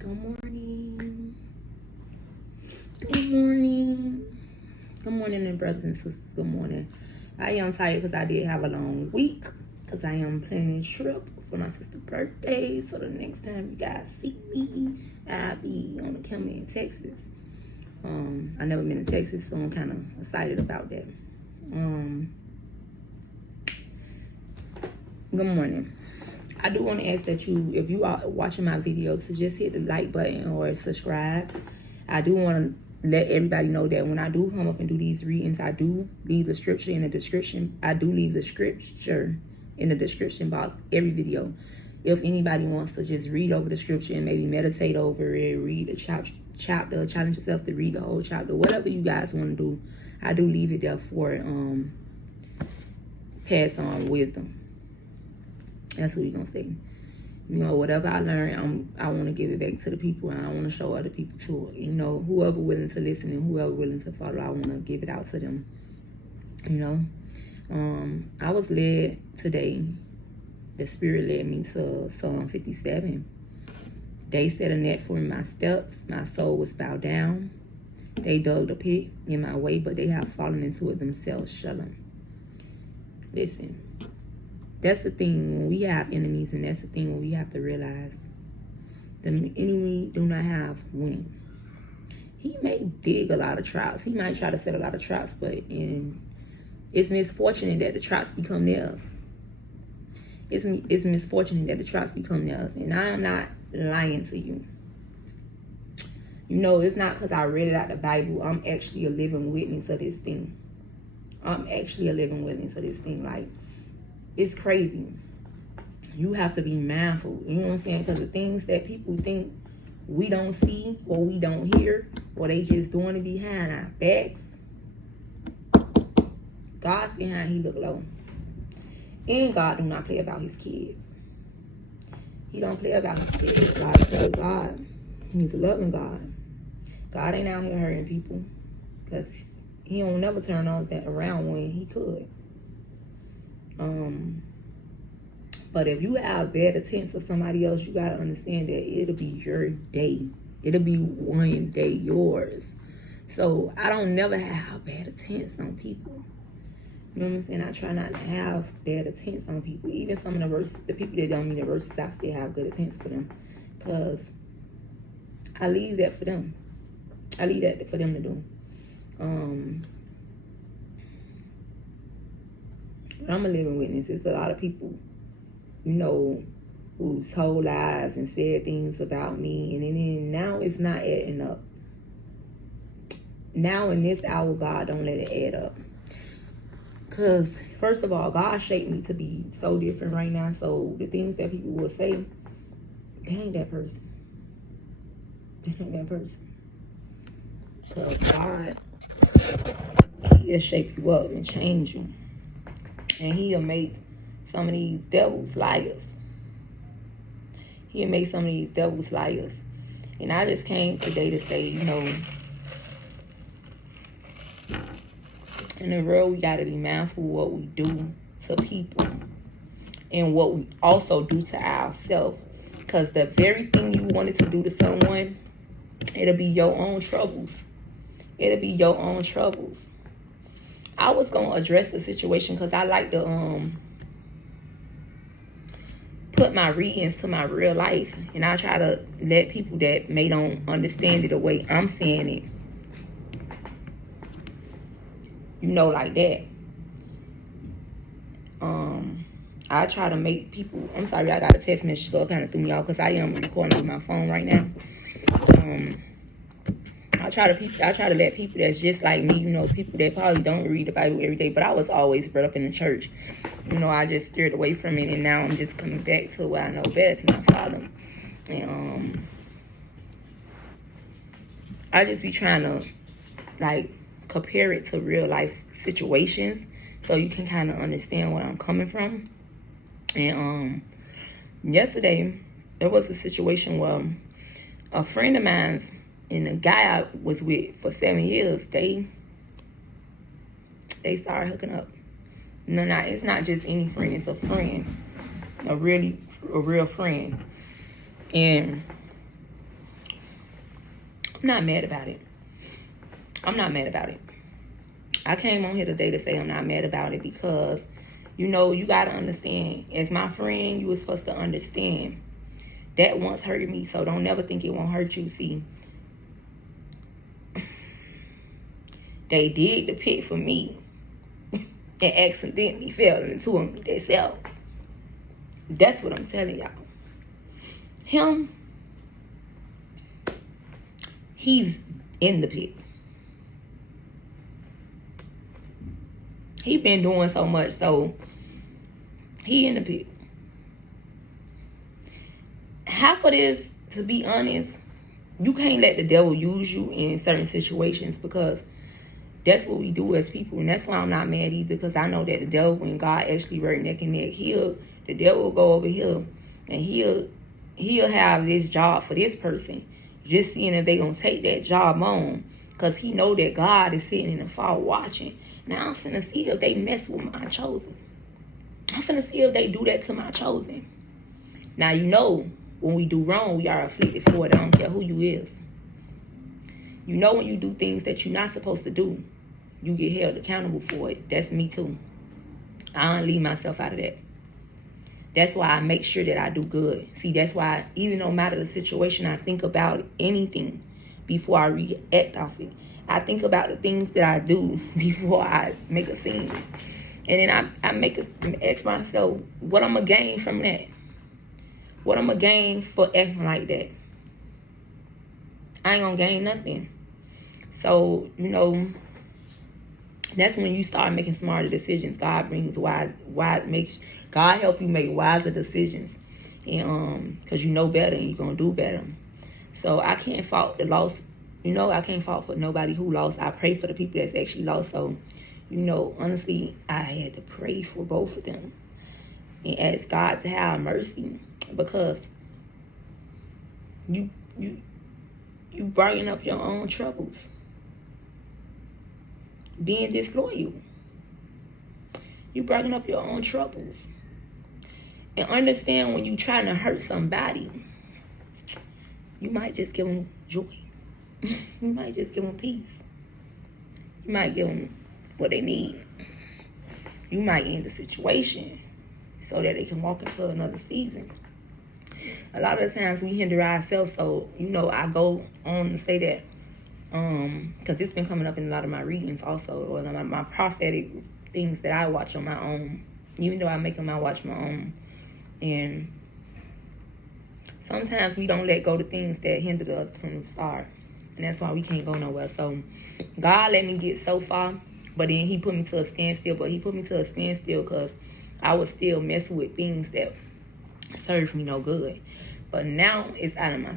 Good morning. Good morning. Good morning, brothers and sisters. Good morning. I am tired because I did have a long week. Because I am planning a trip for my sister's birthday. So the next time you guys see me, I'll be on the camera in Texas. I never been in Texas, so I'm kind of excited about that. Good morning. I do want to ask that you, if you are watching my video, to just hit the like button or subscribe. I do want to let everybody know that when I do come up and do these readings, I do leave the scripture in the description. I do leave the scripture in the description box every video. If anybody wants to just read over the scripture and maybe meditate over it, read a chapter, challenge yourself to read the whole chapter, whatever you guys want to do, I do leave it there for pass on wisdom. That's what we're going to say. You know, whatever I learn, I want to give it back to the people, and I want to show other people too. You know, whoever willing to listen and whoever willing to follow, I want to give it out to them. You know, I was led today. The Spirit led me to Psalm 57. They set a net for my steps. My soul was bowed down. They dug a pit in my way, but they have fallen into it themselves. Shalom. Listen. That's the thing when we have enemies, and that's the thing when we have to realize the enemy do not have win. He may dig a lot of traps. He might try to set a lot of traps, but it's misfortunate that the traps become theirs. It's misfortunate that the traps become theirs. And I am not lying to you. You know, it's not because I read it out the Bible. I'm actually a living witness of this thing. Like, it's crazy. You have to be mindful. You know what I'm saying? Because the things that people think we don't see or we don't hear, or they just doing it behind our backs, God see how he look low. And God do not play about his kids. He don't play about his kids. God. He's a loving God. God ain't out here hurting people. Because he don't never turn us that around when he could. But if you have bad intent for somebody else, you gotta understand that it'll be your day. It'll be one day yours. So I don't never have bad intents on people. You know what I'm saying? I try not to have bad intents on people. Even some of the people that don't mean the verses, I still have good intents for them. Because I leave that for them. I leave that for them to do. I'm a living witness. It's a lot of people, you know, who told lies and said things about me, and then now it's not adding up. Now in this hour, God don't let it add up. Because, first of all, God shaped me to be so different right now, so the things that people will say, they ain't that person. Because God, he'll shape you up and change you. And he'll make some of these devils liars. And I just came today to say, you know, in the world, we got to be mindful of what we do to people and what we also do to ourselves. Because the very thing you wanted to do to someone, it'll be your own troubles. I was going to address the situation because I like to put my readings to my real life. And I try to let people that may don't understand it the way I'm saying it, you know, like that. I try to make people, I'm sorry, I got a text message, so it kind of threw me off because I am recording with my phone right now. I try to let people that's just like me, you know, people that probably don't read the Bible every day, but I was always brought up in the church. You know, I just steered away from it, and now I'm just coming back to what I know best, my Father. And I just be trying to, like, compare it to real life situations so you can kind of understand where I'm coming from. And yesterday, there was a situation where a friend of mine's and the guy I was with for 7 years, they started hooking up. No, it's not just any friend. It's a friend, a real friend. And I'm not mad about it. I'm not mad about it. I came on here today to say I'm not mad about it because, you know, you got to understand. As my friend, you were supposed to understand that once hurt me, so don't never think it won't hurt you. See, they did the pit for me and accidentally fell into them themselves. That's what I'm telling y'all. Him, he's in the pit. He been doing so much, so he in the pit. Half of this, to be honest, you can't let the devil use you in certain situations because that's what we do as people. And that's why I'm not mad either, because I know that the devil, when God actually worked neck and neck, the devil will go over here and he'll have this job for this person, just seeing if they gonna take that job on, because he know that God is sitting in the fall watching. Now I'm finna see if they mess with my chosen. I'm finna see if they do that to my chosen. Now, you know, when we do wrong, we are afflicted for it. I don't care who you is. You know, when you do things that you're not supposed to do, you get held accountable for it. That's me too. I don't leave myself out of that. That's why I make sure that I do good. See, that's why even no matter the situation, I think about anything before I react off it. I think about the things that I do before I make a scene. And then I ask myself, what I'm going to gain from that? What I'm going to gain for acting like that? I ain't going to gain nothing. So, you know, that's when you start making smarter decisions. God brings God help you make wiser decisions. And because you know better and you're going to do better. So I can't fault the loss. You know, I can't fault for nobody who lost. I pray for the people that's actually lost. So, you know, honestly, I had to pray for both of them and ask God to have mercy, because you bringing up your own troubles, being disloyal. You bringing up your own troubles. And understand, when you trying to hurt somebody, you might just give them joy. You might just give them peace. You might give them what they need. You might end the situation so that they can walk into another season. A lot of the times we hinder ourselves. So, you know, I go on to say that because it's been coming up in a lot of my readings also, or my prophetic things that I watch on my own, even though I make them, I watch my own. And sometimes we don't let go of the things that hindered us from the start. And that's why we can't go nowhere. So God let me get so far, but then he put me to a standstill. But he put me to a standstill because I was still messing with things that served me no good. But now it's out of my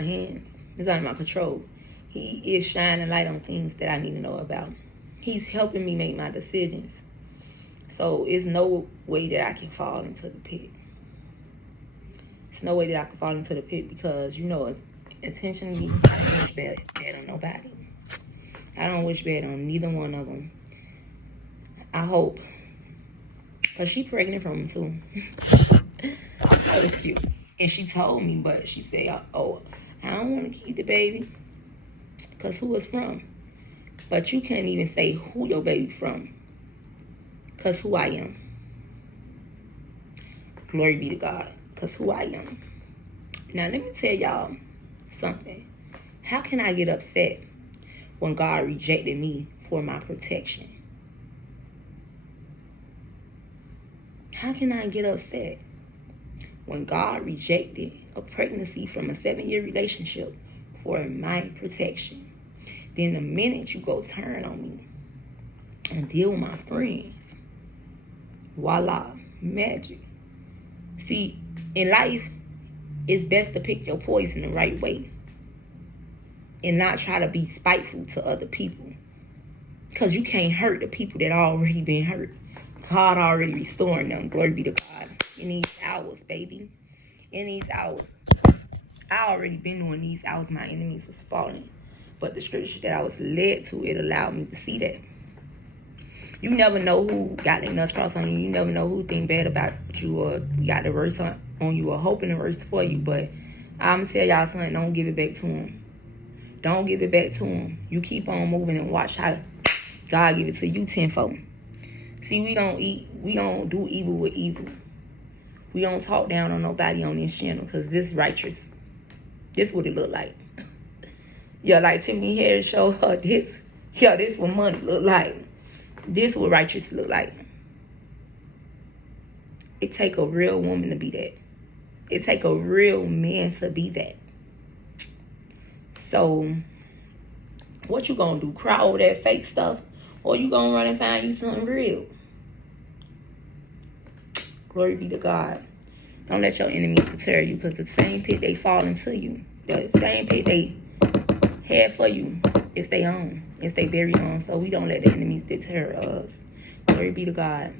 hands. It's out of my control. He is shining light on things that I need to know about. He's helping me make my decisions. So it's no way that I can fall into the pit. It's no way that I can fall into the pit because, you know, intentionally, I don't wish bad on nobody. I don't wish bad on neither one of them. I hope. Because she pregnant from him too. That was cute. And she told me, but she said, oh, I don't want to keep the baby. Because who it's from? But you can't even say who your baby from. Because who I am. Glory be to God. Because who I am. Now, let me tell y'all something. How can I get upset when God rejected me for my protection? How can I get upset when God rejected a pregnancy from a 7-year relationship for my protection? Then the minute you go turn on me and deal with my friends, voila, magic. See, in life, it's best to pick your poison the right way and not try to be spiteful to other people, because you can't hurt the people that already been hurt. God already restoring them. Glory be to God. In these hours, baby. In these hours. I already been doing these hours. My enemies was falling. But the scripture that I was led to, it allowed me to see that. You never know who got their nuts crossed on you. You never know who think bad about you or got the worst on you or hoping the worst for you. But I'm going to tell y'all something. Don't give it back to them. Don't give it back to them. You keep on moving and watch how God give it to you tenfold. See, we don't do evil with evil. We don't talk down on nobody on this channel because this righteous. This what it look like. Yeah, like Tiffany Harris showed her this. Yeah, this what money look like. This what righteous look like. It take a real woman to be that. It take a real man to be that. So, what you gonna do? Cry over that fake stuff? Or you gonna run and find you something real? Glory be to God. Don't let your enemies deter you, because the same pit they fall into you, the same pit they had for you, it's their own. It's their very own. So we don't let the enemies deter us. Glory be to God.